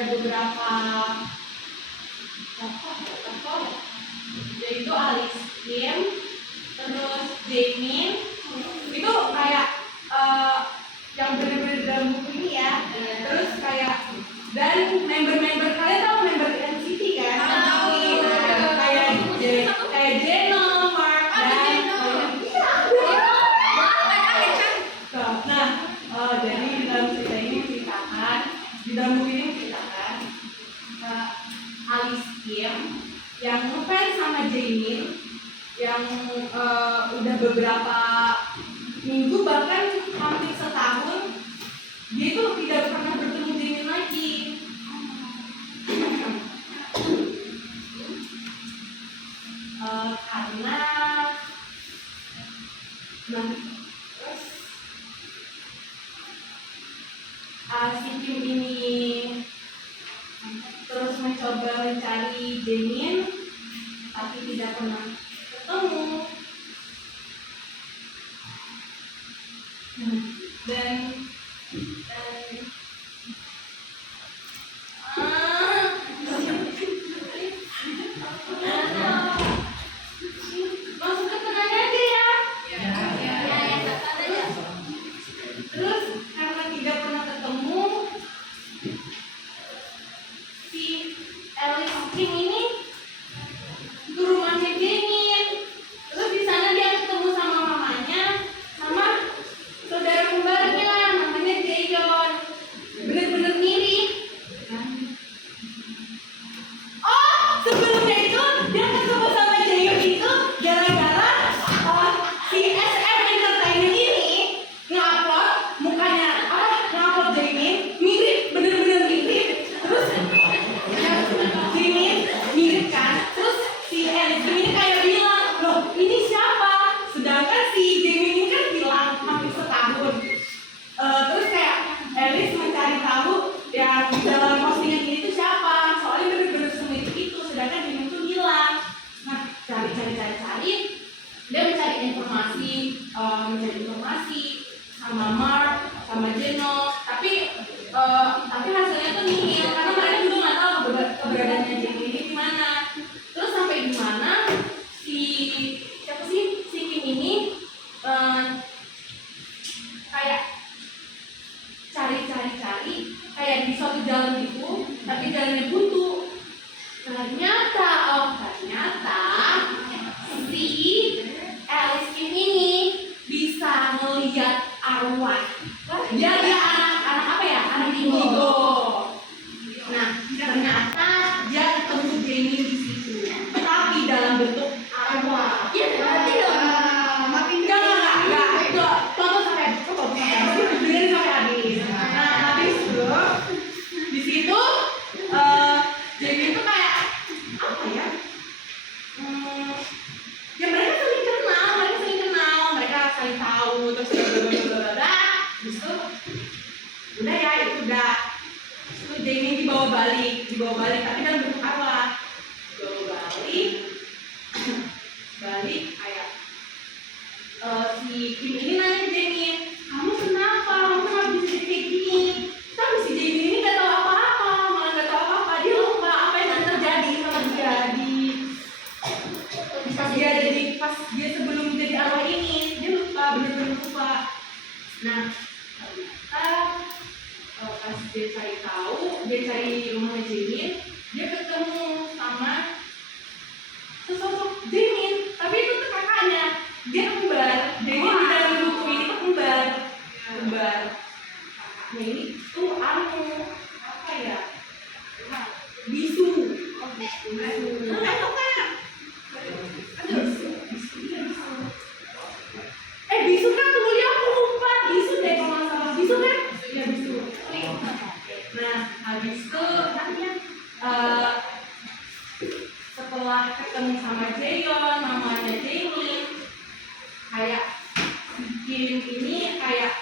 ada beberapa tokoh, yaitu Alice Kim, terus Jaemin, itu kayak yang bener-bener dalam buku ini ya. Terus kayak dan member-member, kalian tahu member NCT kan? Kayak Jeno, Mark, dan jadi di dalam cerita ini menceritakan, di dalam buku ini menceritakan Alice Kim yang ngefans sama Jaemin, yang udah beberapa minggu bahkan hampir setahun dia itu tidak pernah bertemu Jaemin lagi. Karena terus si Kim ini terus mencoba mencari Jaemin tapi tidak pernah ketemu. Dan masuk ke tengahnya aja ya. Terus karena tidak pernah ketemu, si Alice Kim ini ke rumahnya Jaemin. Terus di sana dia ketemu sama mamanya, sama saudara kembarnya namanya Jaeyeon. Bener-bener mirip. Oh, sebelumnya itu dia ketemu sama Jaeyeon itu gara-gara si SM Entertainment ini ngupload mukanya ngupload Jaemin mirip, bener-bener mirip. Terus Jaemin mirip kan. Terus si Alice ini kayak bilang, loh ini siapa? Sedangkan si Jaemin ini kan hilang hampir setahun. Terus kayak Alice mencari tahu yang dalam postingan ini tuh siapa, soalnya bener-bener semirip itu, sedangkan Jaemin tuh hilang. Nah, cari dia mencari informasi sama Mark, sama Jeno, tapi hasilnya tuh nihil karena mereka juga nggak tahu keberadaannya Jaemin ini di mana. Terus sampai di mana si Kim ini kayak cari kayak di suatu jalan itu, tapi jalannya buntu. Ternyata si Alice Kim ini bisa melihat arwah. Dia anak apa ya? Anak indigo. Nah, ternyata dia ketemu Jaemin di situ, tapi dalam bentuk arwah. Iya, berarti dong. Enggak. Tonton sampai habis. Dengerin sampai habis. Nah, habis itu di situ Jaemin tuh kayak apa ya? Ya mereka saling kenal, mereka saling tahu, terus blablabla. Habis itu udah ya, itu udah. Terus Jaemin dibawa balik, tapi dalam bentuk arwah. Dibawa balik kayak si Kim ini nanya Jaemin, kamu kenapa bisa jadi kayak gini? Tapi si Jaemin ini nggak tahu apa-apa, dia lupa apa yang terjadi sama dia pas dia sebelum jadi arwah ini, dia lupa, bener-bener lupa. Nah, pas dia cari rumahnya Jaemin, dia ketemu sama sesosok Jaemin, tapi itu tuh kakaknya. Dia kembar. Jaemin di dalam buku ini tuh kembar. Kakaknya ini tuh apa ya? Bisu. Bisu kan tuh aku lupa. Bisu deh kalau nggak salah. Bisu kan? Iya bisu. Nah, habis itu setelah ketemu sama Jaeyeon, mamanya Jaemin, kayak Kim ini kayak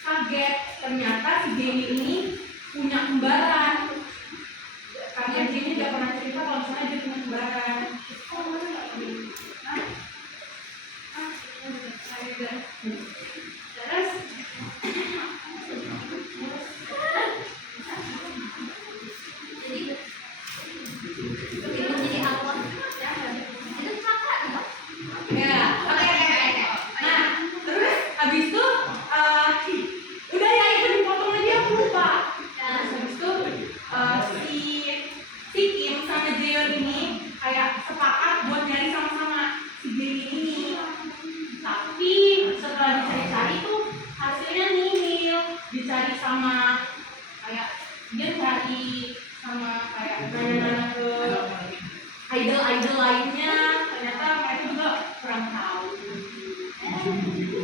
kaget, ternyata si Jaemin ini punya kembaran. Karena Jaemin tidak pernah cerita kalau misalnya dia punya kembaran. Terus jadi apa? Itu cakap. ya, oke. Nah, terus habis itu udah ya itu dipotong aja aku lupa. Terus habis itu si Kim sama Jaeon ini kayak sepakat buat nyari sama-sama si Jaemin ini. Tapi setelah dicari-cari tuh hasilnya nihil. Dicari sama kayak dia cari sama kayak nanya-nanya ke idol-idol lainnya, ternyata mereka juga kurang tahu.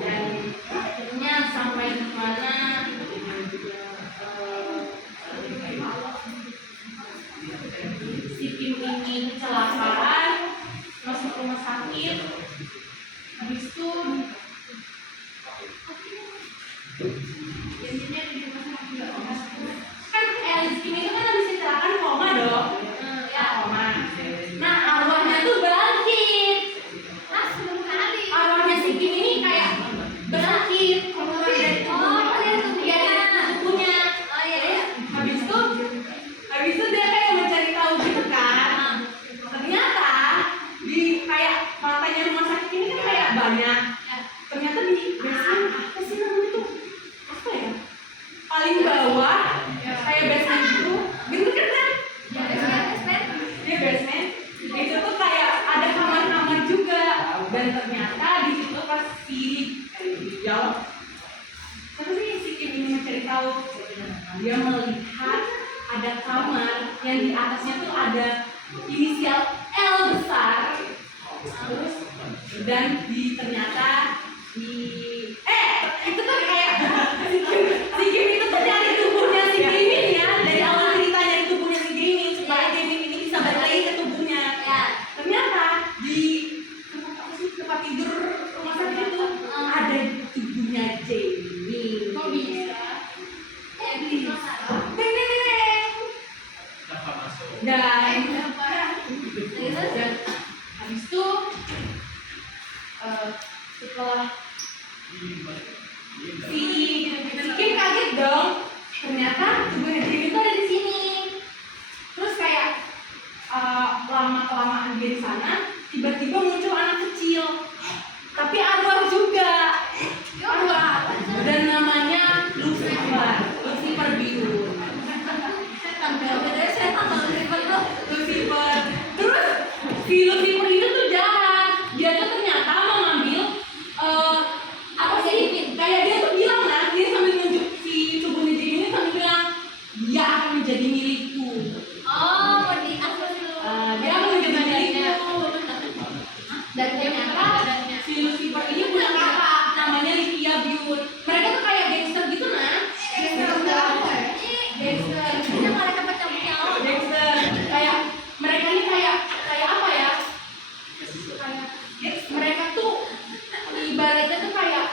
Dan akhirnya sampai di mana si Kim ini kecelakaan, masuk rumah sakit. Habis itu kan si Kim itu kan habis kecelakaan koma dong. Koma. Nah, arwahnya tuh bangkit. Arwahnya si Kim ini kayak bangkit keluar dari tubuhnya. Habis itu dia kayak mencari tahu gitu kan. Ternyata di kayak matanya rumah sakit ini kan kayak banyak. Ternyata di basement apa sih namanya tuh? Apa ya? Paling bawah kayak basement gitu. Bener kan? Dia basement. Itu tuh kayak ada kamar-kamar juga. Dan ternyata di situ pas di jauh. Tapi si Kim ini mencari tahu. Dia melihat ada kamar yang di atasnya tuh ada inisial L besar. Terus dan ternyata itu tuh kayak si Kim itu tuh dari tubuhnya si Jaemin ya, dari awal cerita dari tubuhnya si Jaemin supaya Jaemin ini bisa balik lagi ke tubuhnya. Ternyata di tempat tidur rumah sakit itu ada tubuhnya Jaemin. Kok bisa? Dan habis itu setelah si Kim kaget dong, ternyata tubuhnya Jaemin itu ada di sini. Terus kayak lama-kelamaan dia di sana, tiba-tiba muncul anak kecil, tapi arwah juga. Arwah dan namanya Lucifer biru. Lucifer. Terus si Lucifer itu tuh jahat. Dia tuh ternyata mau ngambil apa sih? Kayak dia tuh bilang dia sambil nunjuk si tubuhnya Jaemin ini sambil bilang dia akan menjadi milikku. Dia akan menjadi milikku. Dan ternyata si Lucifer ini punya kakak namanya Livia Byun. Mereka tuh kayak gangster gitu gangster kayak mereka ini kayak apa ya, kayak mereka tuh ibaratnya tuh kayak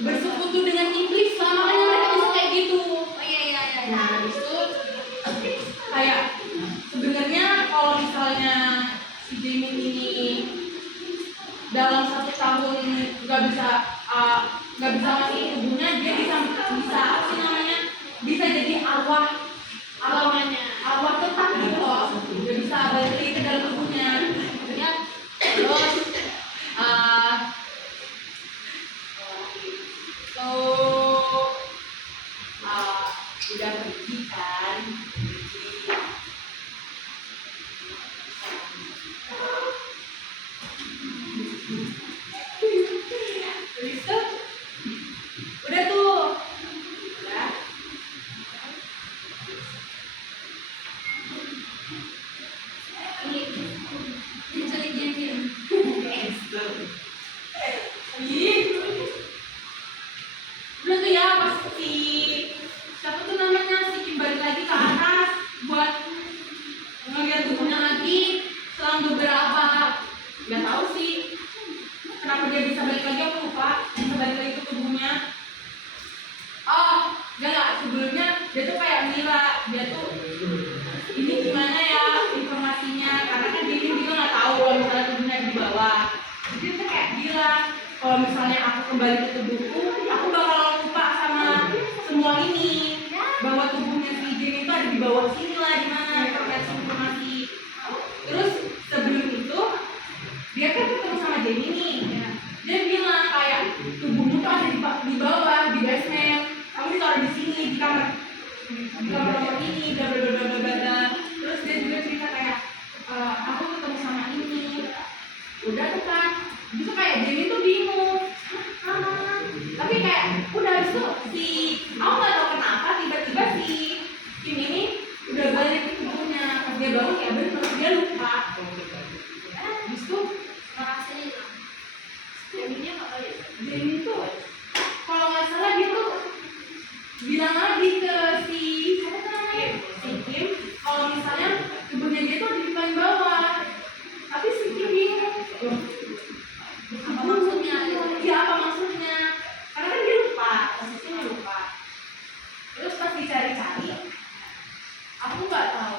bersekutu dengan iblis, makanya mereka bisa kayak gitu. Nah habis itu kayak sebenarnya kalau misalnya si Jaemin ini dalam 1 tahun nggak bisa masuk tubuhnya, dia bisa apa sih namanya, bisa jadi arwah tetap gitu loh, dia bisa balik lagi ke dalam tubuhnya. Terus udah pergi kan. Terus tuh udah tuh udah. Udah tuh ya pas siapa tuh namanya si Kim balik lagi ke atas buat ngeliat tubuhnya lagi. Selang beberapa nggak tahu sih kenapa dia bisa balik lagi, aku lupa, bisa balik lagi ke tubuhnya. Enggak, sebelumnya dia tuh kayak ngira dia tuh ini gimana ya informasinya, karena kan dia juga nggak tahu kalau misalnya tubuhnya di bawah. Jadi dia tuh kayak bilang kalau misalnya aku kembali ke tubuhku, aku bakal lupa sama semua ini, bahwa tubuhnya si Jamie itu ada di bawah sini lah, di mana informasi. Terus sebelum itu dia kan ketemu sama Jamie nih, dia bilang kayak tubuhmu tuh ada di bawah, di basement, kamu ditaruh di sini, di kamar nomor ini, bla bla bla bla bla. Terus dia juga cerita kayak aku ketemu sama ini, udah tuh kan, itu kayak Jamie tuh bingung, tapi kayak udah habis itu si aku nggak tahu kenapa tiba-tiba si Kim ini udah balik ke tubuhnya, pas dia bangun ya bener dia lupa. Habis itu Makasih. Jadinya nggak tahu ya. Jamie tuh kalau nggak salah dia tuh bilang lagi ke si siapa namanya si Kim kalau misalnya tubuhnya dia tuh di paling bawah, tapi si Kim bingung Apa maksudnya? ya apa maksudnya, karena kan dia lupa, posisinya lupa. Terus pas dicari-cari aku nggak tahu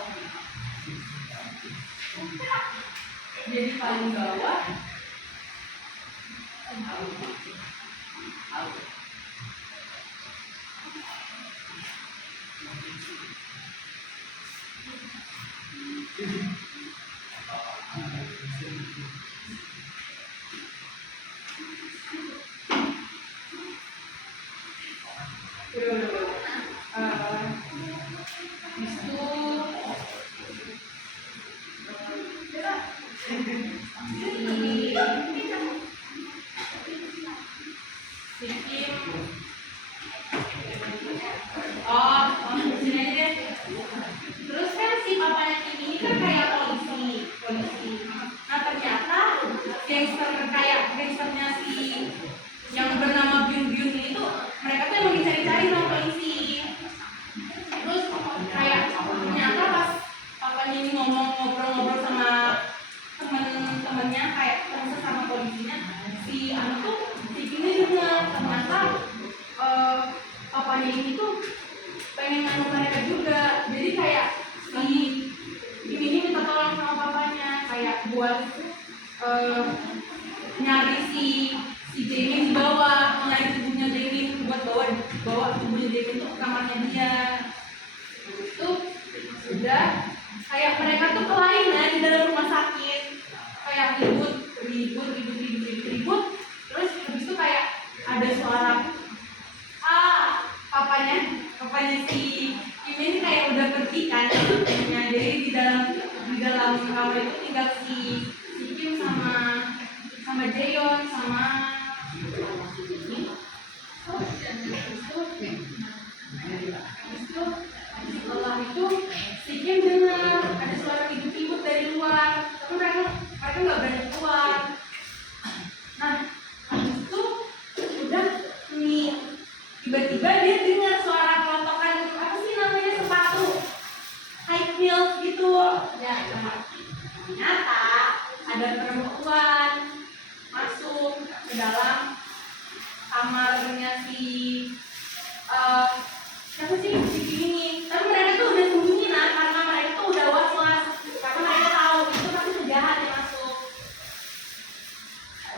jadi paling bawah. Terus kan si papanya Kim ini kan kayak polisi. Nah ternyata gangsternya si yang bernama Byun Byun ini tuh mereka tuh emang dicari-cari sama polisi. Terus kayak ternyata pas papanya ini ngobrol-ngobrol sama temen-temennya kayak sama polisinya, si anak tuh si Kim ini dengar ternyata papanya ini tuh pengen nganu mereka juga, jadi kayak si Kim ini minta tolong sama papanya kayak buat nyari si Jamie di bawah, nyari tubuhnya Jamie buat bawa tubuhnya Jamie tuh ke kamarnya dia. Itu udah kayak mereka tuh kelainan di dalam rumah sakit, kayak ribut, terus habis itu kayak ada suara papanya si Kim ini kayak udah pergi kan, jadi di dalam kamar itu tinggal si Kim sama Jaeyeon sama setelah itu si Kim dengar ada suara ribut dari luar, tapi mereka nggak berani keluar. Nah habis itu udah nih tiba-tiba dia dengar suara kelotokan apa sih namanya, sepatu high heels gitu ya. Ternyata ada perempuan masuk ke dalam kamarnya si siapa sih si ini, tapi mereka tuh udah sembunyi karena mereka tuh udah was-was karena mereka tahu itu pasti penjahat yang masuk.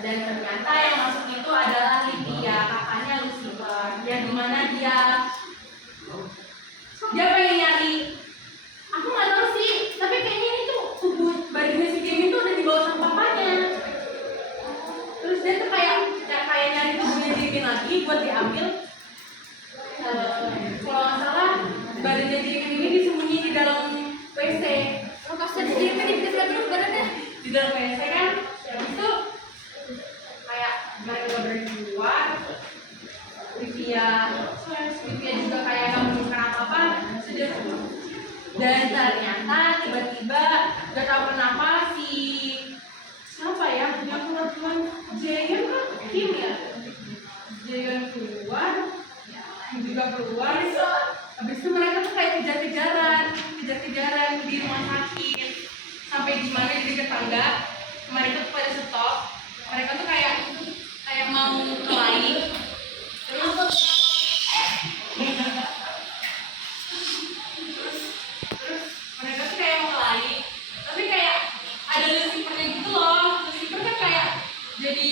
Dan ternyata yang masuk itu adalah Lydia, kakaknya Lucifer, yang dimana dia pengen nyari, aku nggak tahu sih, tapi kayaknya ini tuh tubuh badannya si Jamie tuh udah dibawa sama papanya. Terus dia tuh kayak nyari tubuhnya Jamie lagi buat diambil. Kalau nggak salah badannya Jamie ini disembunyi di dalam WC. Kalau kasih di Jamie di terus badannya Di dalam WC kan, habis itu kayak mereka nggak berani keluar. Livia juga kayak nggak menemukan apa-apa. Dan ternyata tiba-tiba gak tahu kenapa si siapa ya yang keluar Jaeyeon kan Kim ya, Jaeyeon keluar juga keluar. Habis itu mereka tuh kayak kejar-kejaran di rumah sakit sampai di mana di dekat tangga. Mereka tuh pada stop, mereka tuh kayak mau kelahi. Terus mereka tuh kayak mau kelahi, tapi kayak ada Lucifer-nya gitu loh. Lucifer kan kayak jadi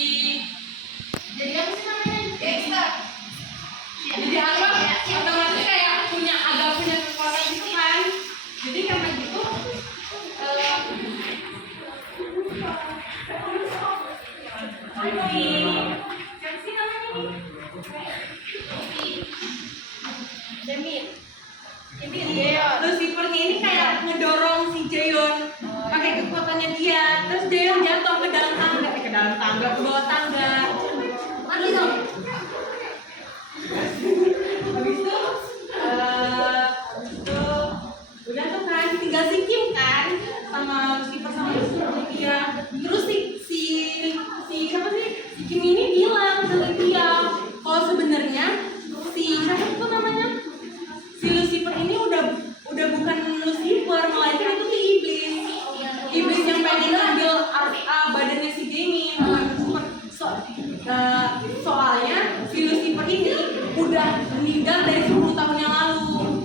Soalnya si Lucifer ini udah meninggal dari 10 tahun yang lalu.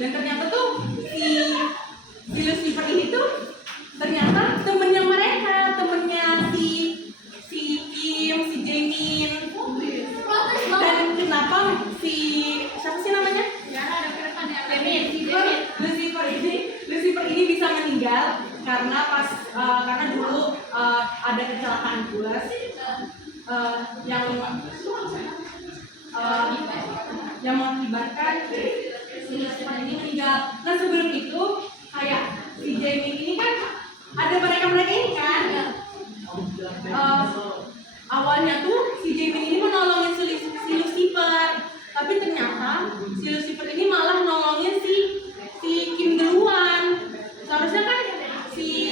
Dan ternyata tuh si Lucifer ini tuh ternyata temennya mereka, temennya si Kim, si Jaemin. Dan kenapa siapa sih namanya? Lucifer ini bisa meninggal karena karena dulu ada kecelakaan bus yang mengakibatkan si Lucifer ini meninggal. Nah sebelum itu kayak si Jaemin ini kan ada mereka ini kan. Awalnya tuh si Jaemin ini menolongin si Lucifer, tapi ternyata si Lucifer ini malah nolongin si Kim duluan. Seharusnya kan si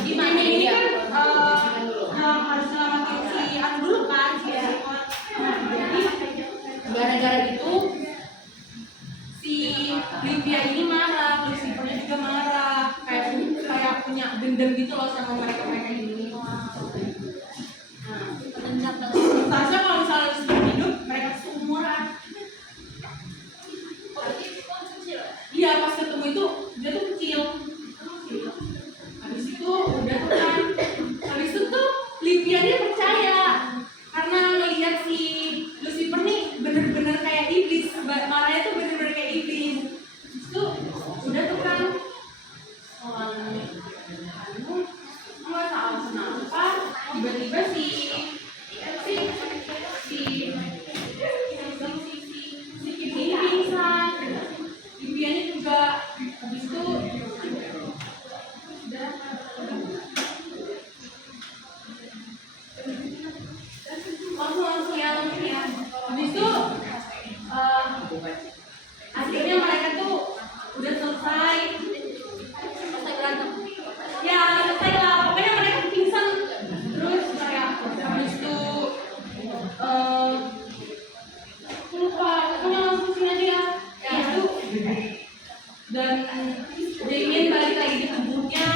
Jaemin ini kan harus selamatin si Anu dulu kan, si Lucifer. Jadi gara-gara itu si Livia ini marah, Lucifernya juga marah, kayak punya dendam gitu loh sama mereka ini. Seharusnya kalau misalnya Lucifer hidup, mereka seumuran. Iya, pas ketemu itu dia tuh kecil. Habis itu udah tuh kan. Habis itu tuh Livia dia percaya karena ngelihat si Lucifer nih bener-bener kayak iblis, marahnya tuh bener-bener kayak iblis. Habis itu udah tuh kan. Nggak tahu kenapa tiba-tiba si Kim ini pingsan, Livianya juga. Habis itu langsung ya. Habis itu akhirnya mereka tuh udah selesai berantem. Ya selesai lah, pokoknya mereka pingsan. Terus kayak habis itu lupa, pokoknya langsung sini aja ya. Itu dan Jaemin balik lagi di tubuhnya,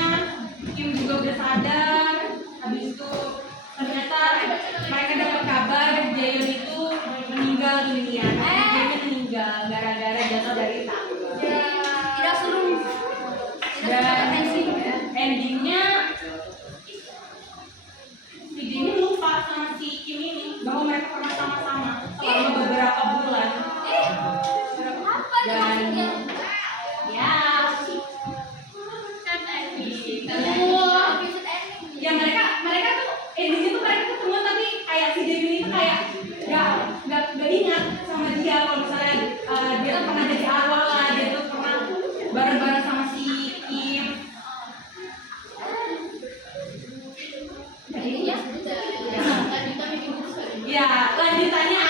Kim juga udah sadar. Habis itu ternyata mereka dapat kabar Jaemin itu meninggal dunia. Jaemin meninggal gara-gara jatuh dari tangga. Tidak seru. Dan endingnya si Jaemin lupa sama si Kim ini bahwa mereka pernah sama-sama selama beberapa bulan. Dan ya mereka tuh endingnya tuh mereka ketemu, tapi kayak si Jaemin itu kayak nggak ingat sama dia kalau misalnya dia tuh pernah jadi arwah lah, dia tuh pernah bareng-bareng sama si Kim. Ya lanjutannya